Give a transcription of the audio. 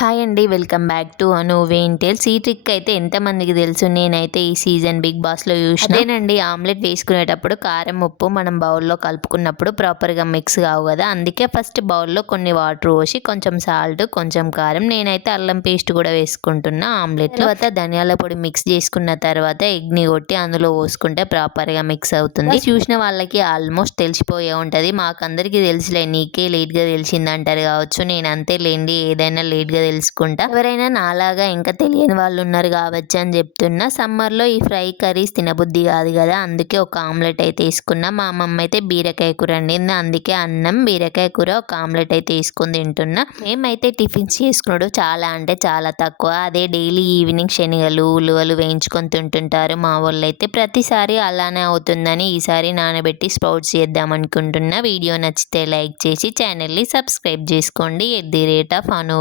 Hi అండి. Welcome back to Anu vane tiles. ఈ trick అయితే ఎంతమందికి తెలుసు? నేనైతే ఈ సీజన్ బిగ్ బాస్లో చూసిన. అదేనండి, ఆమ్లెట్ వేసుకునేటప్పుడు కారం ఉప్పు మనం బౌల్లో కలుపుకున్నప్పుడు ప్రాపర్గా మిక్స్ కావు కదా. అందుకే ఫస్ట్ బౌల్లో కొన్ని వాటర్ పోసి కొంచెం సాల్ట్, కొంచెం కారం, నేనైతే అల్లం పేస్ట్ కూడా వేసుకుంటున్నా ఆమ్లెట్. తర్వాత ధనియాల పొడి మిక్స్ చేసుకున్న తర్వాత ఎగ్ని కొట్టి అందులో పోసుకుంటే ప్రాపర్గా మిక్స్ అవుతుంది. చూసిన వాళ్ళకి ఆల్మోస్ట్ తెలిసిపోయే ఉంటుంది. మాకందరికీ తెలుసులే, నీకే లేట్గా తెలిసిందంటారు కావచ్చు. నేను అంతే లేండి, ఏదైనా లేట్గా తెలుసుకుంటా. ఎవరైనా నాలాగా ఇంకా తెలియని వాళ్ళు ఉన్నారు కావచ్చు అని చెప్తున్నా. సమ్మర్లో ఈ ఫ్రై కర్రీస్ తినబుద్ధి కాదు కదా, అందుకే ఒక ఆమ్లెట్ అయితే వేసుకున్నా. మా అమ్మమ్మ అయితే బీరకాయ కూర వండింది, అందుకే అన్నం బీరకాయ కూర ఒక ఆమ్లెట్ అయితే వేసుకొని తింటున్నా. మేమైతే టిఫిన్స్ చేసుకున్నాడు చాలా అంటే చాలా తక్కువ. అదే డైలీ ఈవినింగ్ శనగలు ఉలువలు వేయించుకొని తింటుంటారు మా వాళ్ళు అయితే. ప్రతిసారి అలానే అవుతుందని ఈసారి నానబెట్టి స్ప్రౌట్స్ చేద్దాం అనుకుంటున్నా. వీడియో నచ్చితే లైక్ చేసి ఛానల్ని సబ్స్క్రైబ్ చేసుకోండి. @ అను.